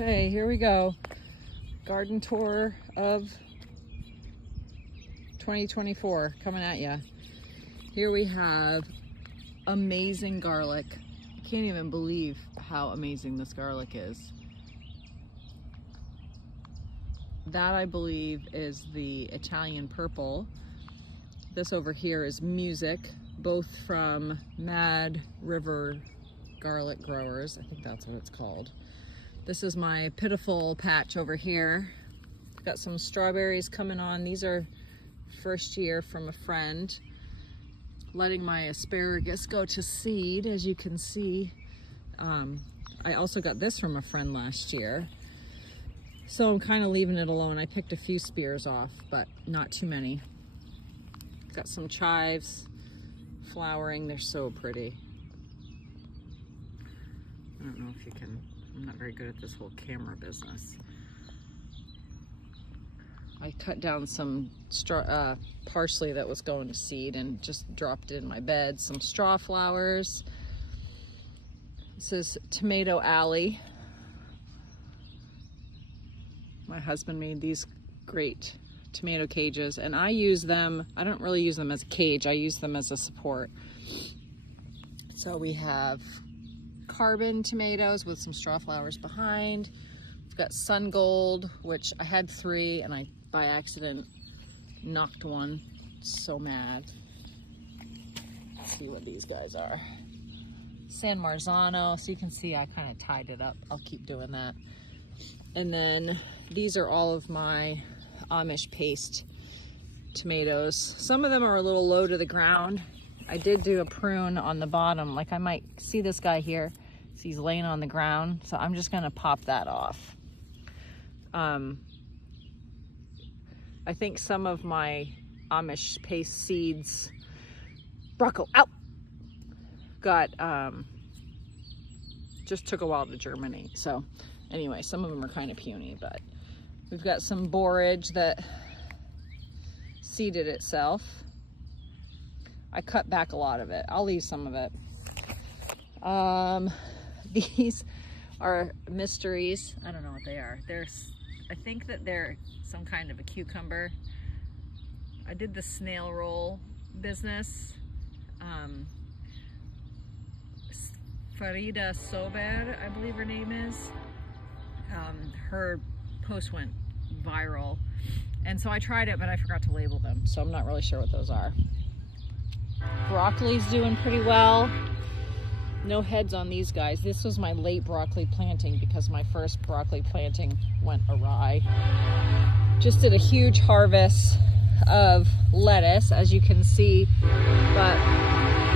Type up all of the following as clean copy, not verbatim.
Okay, here we go. Garden tour of 2024 coming at ya. Here we have amazing garlic. I can't even believe how amazing this garlic is. That, I believe, is the Italian purple. This over here is music, both from Mad River garlic growers. I think that's what it's called. This is my pitiful patch over here. Got some strawberries coming on. These are first year from a friend. Letting my asparagus go to seed, as you can see. I also got this from a friend last year. So I'm kind of leaving it alone. I picked a few spears off, but not too many. Got some chives flowering. They're so pretty. I don't know if you can, I'm not very good at this whole camera business. I cut down some parsley that was going to seed and just dropped it in my bed. Some straw flowers. This is Tomato Alley. My husband made these great tomato cages, and I use them, I don't really use them as a cage, I use them as a support. So we have carbon tomatoes with some straw flowers behind. We've got sun gold, which I had 3 and I by accident knocked one. So mad. Let's see what these guys are. San Marzano, so you can see I kind of tied it up. I'll keep doing that. And then these are all of my Amish paste tomatoes. Some of them are a little low to the ground. I did do a prune on the bottom. Like I might see this guy here. So he's laying on the ground. So I'm just gonna pop that off. I think some of my Amish paste seeds, Brocco, out, got, just took a while to germinate. So anyway, some of them are kind of puny, but we've got some borage that seeded itself. I cut back a lot of it. I'll leave some of it. These are mysteries. I don't know what they are. I think that they're some kind of a cucumber. I did the snail roll business. Farida Sober, I believe her name is. Her post went viral, and so I tried it, but I forgot to label them, so I'm not really sure what those are. Broccoli's doing pretty well. No heads on these guys. This was my late broccoli planting because my first broccoli planting went awry. Just did a huge harvest of lettuce, as you can see, but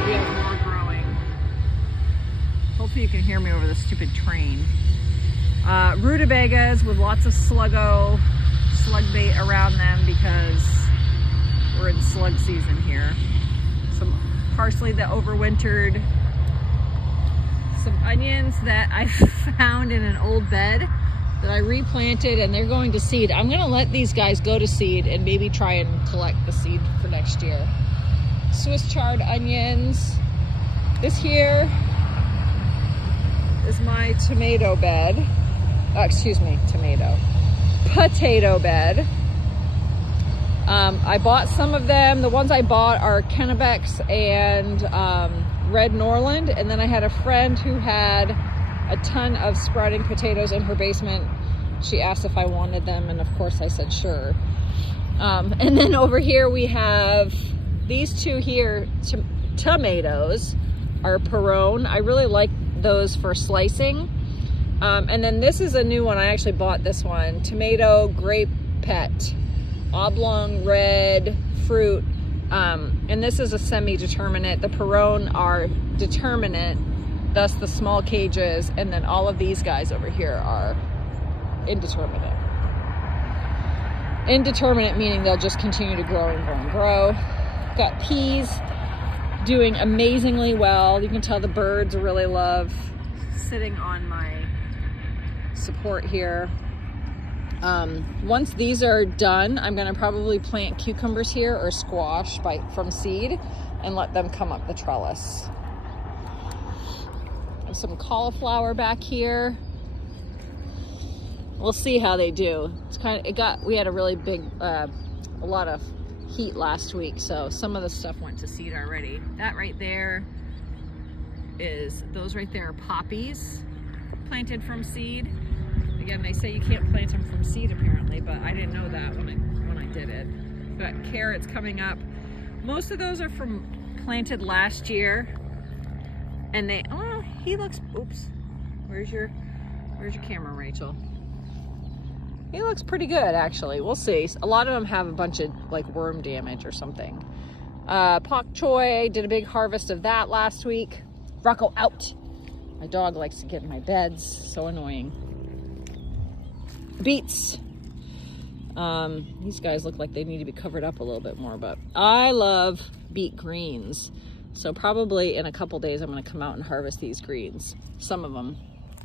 we have more growing. Hopefully you can hear me over the stupid train. Rutabagas with lots of slug bait around them because we're in slug season here. Some parsley that overwintered. Some onions that I found in an old bed that I replanted, and they're going to seed. I'm gonna let these guys go to seed and maybe try and collect the seed for next year. Swiss chard onions. This here is my tomato bed. Excuse me, potato bed. I bought some of them. The ones I bought are Kennebecs and Red Norland, and then I had a friend who had a ton of sprouting potatoes in her basement. She asked if I wanted them, and of course I said sure. And then over here we have these two here, tomatoes are Perone. I really like those for slicing. And then this is a new one. I actually bought this one, tomato grape pet, oblong red fruit. And this is a semi-determinate. The Perone are determinate, thus the small cages, and then all of these guys over here are indeterminate. Indeterminate meaning they'll just continue to grow and grow and grow. Got peas doing amazingly well. You can tell the birds really love sitting on my support here. Once these are done, I'm going to probably plant cucumbers here or squash from seed and let them come up the trellis. There's some cauliflower back here. we'll see how they do. It's we had a really big, a lot of heat last week, so some of the stuff went to seed already. That right there those right there are poppies planted from seed. Again, they say you can't plant them from seed apparently, but I didn't know that when I did it. We've got carrots coming up. Most of those are planted last year, and he looks, oops, where's your camera, Rachel? He looks pretty good, actually. We'll see. A lot of them have a bunch of like worm damage or something. Pak choy, did a big harvest of that last week. Rocco, out! My dog likes to get in my beds, so annoying. Beets. These guys look like they need to be covered up a little bit more, but I love beet greens. So probably in a couple days, I'm gonna come out and harvest these greens. Some of them,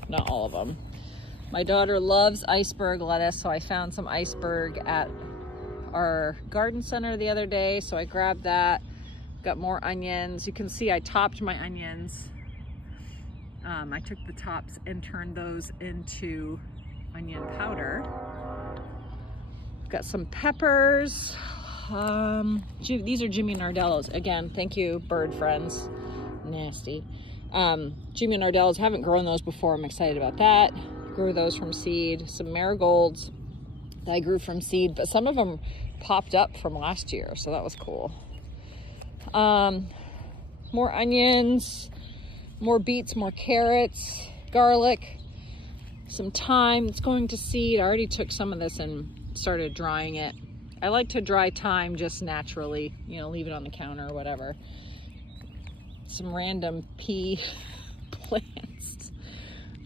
not all of them. My daughter loves iceberg lettuce, so I found some iceberg at our garden center the other day, so I grabbed that. Got more onions. You can see I topped my onions. I took the tops and turned those into onion powder. Got some peppers. These are Jimmy Nardellos. Again, thank you, bird friends. Nasty. Jimmy Nardellos, haven't grown those before. I'm excited about that. Grew those from seed. Some marigolds that I grew from seed, but some of them popped up from last year, so that was cool. More onions, more beets, more carrots, garlic, some thyme. It's going to seed. I already took some of this and started drying it. I like to dry thyme just naturally, you know, leave it on the counter or whatever. Some random pea plants.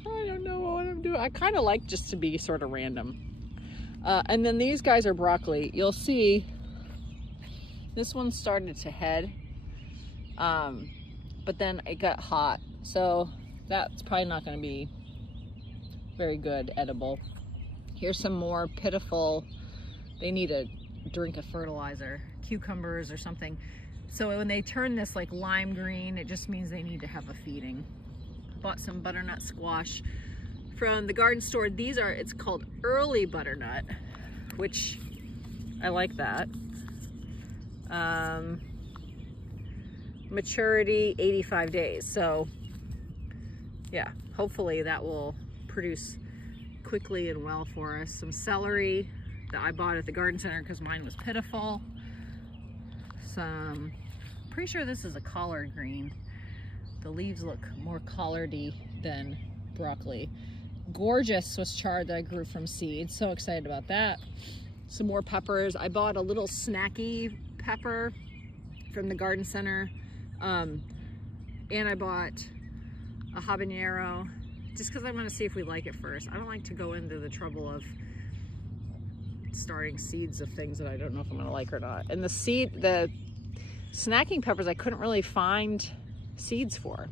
I don't know what I'm doing. I kind of like just to be sort of random. And then these guys are broccoli. You'll see this one started to head, but then it got hot. So that's probably not going to be very good edible. Here's some more pitiful, they need a drink of fertilizer, cucumbers or something. So when they turn this like lime green, it just means they need to have a feeding. Bought some butternut squash from the garden store. These are, it's called early butternut, which I like that. Maturity 85 days. So yeah, hopefully that will produce quickly and well for us. Some celery that I bought at the garden center because mine was pitiful. Some, pretty sure this is a collard green. The leaves look more collardy than broccoli. Gorgeous Swiss chard that I grew from seed. So excited about that. Some more peppers. I bought a little snacky pepper from the garden center. And I bought a habanero just because I want to see if we like it first. I don't like to go into the trouble of starting seeds of things that I don't know if I'm going to like or not. And the snacking peppers, I couldn't really find seeds for.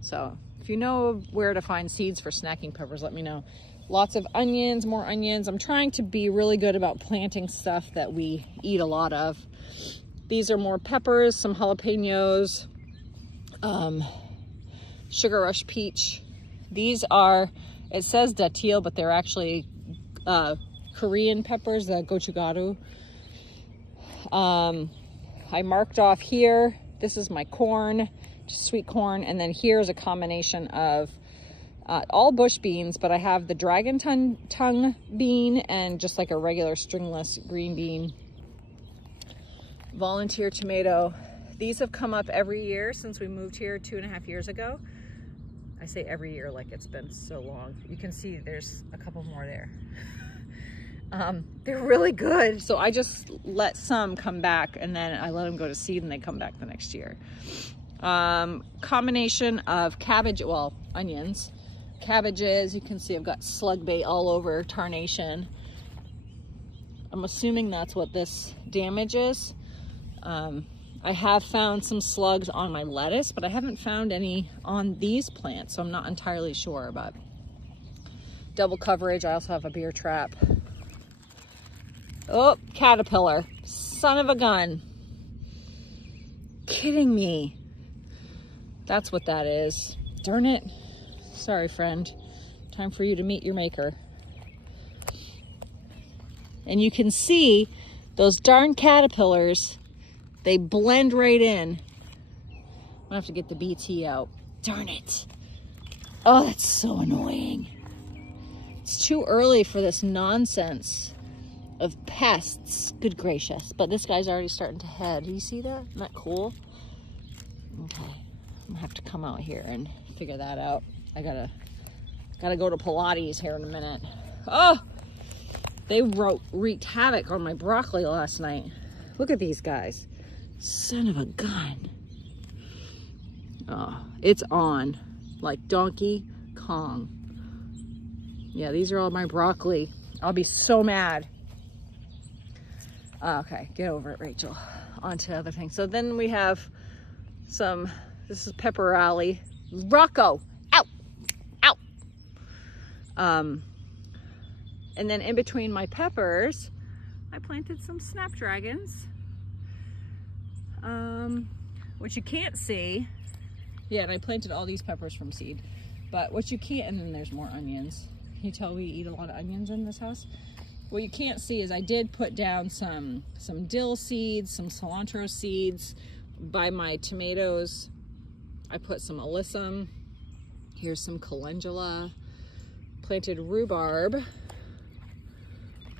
So if you know where to find seeds for snacking peppers, let me know. Lots of onions, more onions. I'm trying to be really good about planting stuff that we eat a lot of. These are more peppers, some jalapenos, sugar rush peach. These are, it says datil, but they're actually Korean peppers, the gochugaru. I marked off here, this is my corn, just sweet corn, and then here's a combination of all bush beans, but I have the dragon tongue bean and just like a regular stringless green bean. Volunteer tomato. These have come up every year since we moved here 2.5 years ago. I say every year like it's been so long. You can see there's a couple more there. They're really good. So I just let some come back and then I let them go to seed and they come back the next year. Combination of cabbage, well, onions, cabbages. You can see I've got slug bait all over, tarnation. I'm assuming that's what this damage is. I have found some slugs on my lettuce, but I haven't found any on these plants, so I'm not entirely sure. But double coverage. I also have a beer trap. Oh, caterpillar. Son of a gun. Kidding me. That's what that is. Darn it. Sorry, friend. Time for you to meet your maker. And you can see those darn caterpillars, they blend right in. I'm gonna have to get the BT out. Darn it. Oh, that's so annoying. It's too early for this nonsense of pests. Good gracious. But this guy's already starting to head. Do you see that? Isn't that cool? Okay. I'm gonna have to come out here and figure that out. I gotta go to Pilates here in a minute. Oh, they wreaked havoc on my broccoli last night. Look at these guys. Son of a gun. Oh, it's on like Donkey Kong. Yeah, these are all my broccoli. I'll be so mad. Okay, get over it, Rachel. On to other things. So then we have some, this is Pepper Alley. Rocco, ow, ow. And then in between my peppers, I planted some snapdragons. What you can't see, yeah, and I planted all these peppers from seed, but what you can't, and then there's more onions. Can you tell we eat a lot of onions in this house? What you can't see is I did put down some dill seeds, some cilantro seeds. By my tomatoes, I put some alyssum. Here's some calendula. Planted rhubarb,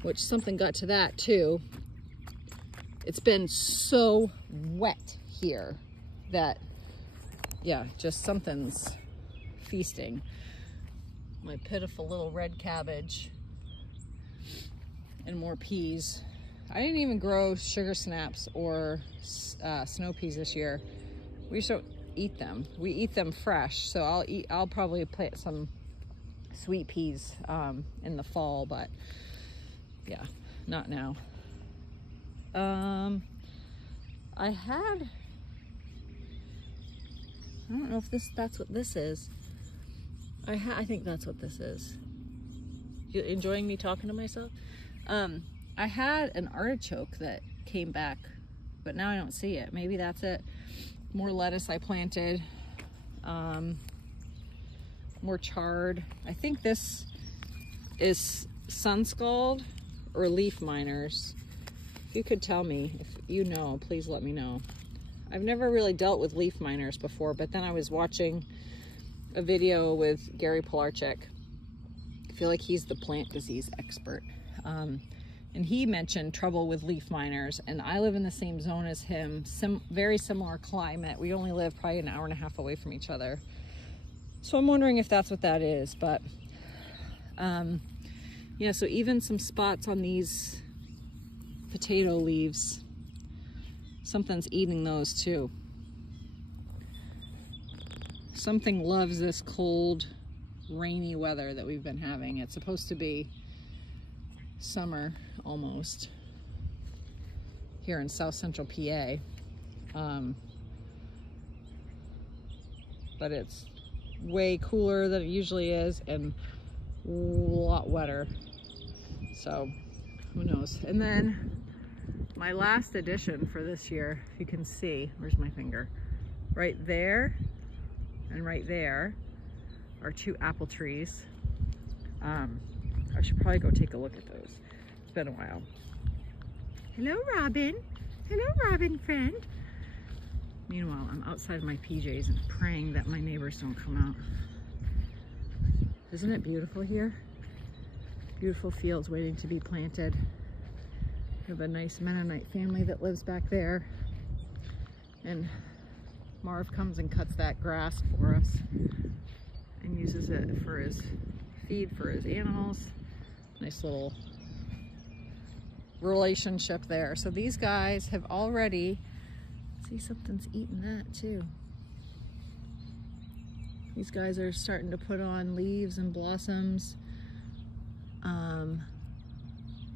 which something got to that too. It's been so wet here that, yeah, just something's feasting. My pitiful little red cabbage and more peas. I didn't even grow sugar snaps or snow peas this year. We just don't eat them. We eat them fresh, so I'll probably plant some sweet peas in the fall, but yeah, not now. I don't know if that's what this is. I think that's what this is. You enjoying me talking to myself? I had an artichoke that came back, but now I don't see it. Maybe that's it. More lettuce I planted. More chard. I think this is sun scald or leaf miners. If you could tell me, if you know, please let me know. I've never really dealt with leaf miners before, but then I was watching a video with Gary Pilarczyk. I feel like he's the plant disease expert. And he mentioned trouble with leaf miners, and I live in the same zone as him, very similar climate. We only live probably an hour and a half away from each other. So I'm wondering if that's what that is, but yeah, so even some spots on these potato leaves, something's eating those too. Something loves this cold, rainy weather that we've been having. It's supposed to be summer almost here in South Central PA, but it's way cooler than it usually is and a lot wetter, so who knows. And then my last addition for this year, if you can see, where's my finger, right there and right there are 2 apple trees. I should probably go take a look at those. It's been a while. Hello, Robin. Hello, Robin friend. Meanwhile, I'm outside my PJs and praying that my neighbors don't come out. Isn't it beautiful here? Beautiful fields waiting to be planted. We have a nice Mennonite family that lives back there. And Marv comes and cuts that grass for us and uses it for his feed for his animals. Nice little relationship there. So these guys have already, see, something's eating that too. These guys are starting to put on leaves and blossoms.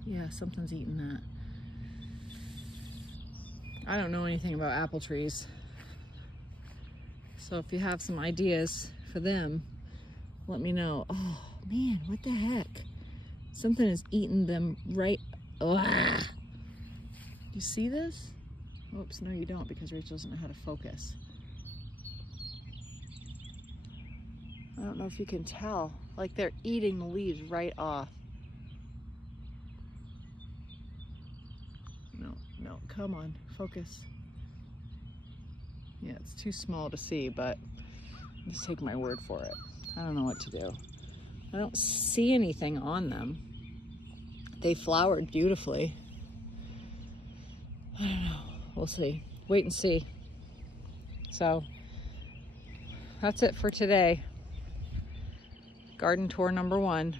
Yeah, something's eating that. I don't know anything about apple trees, so if you have some ideas for them, let me know. Oh man, what the heck? Something is eating them right. Ugh. You see this? Oops, no you don't, because Rachel doesn't know how to focus. I don't know if you can tell. Like they're eating the leaves right off. No, come on, focus. Yeah, it's too small to see, but just take my word for it. I don't know what to do. I don't see anything on them. They flowered beautifully. I don't know. We'll see. Wait and see. So that's it for today. Garden tour number 1.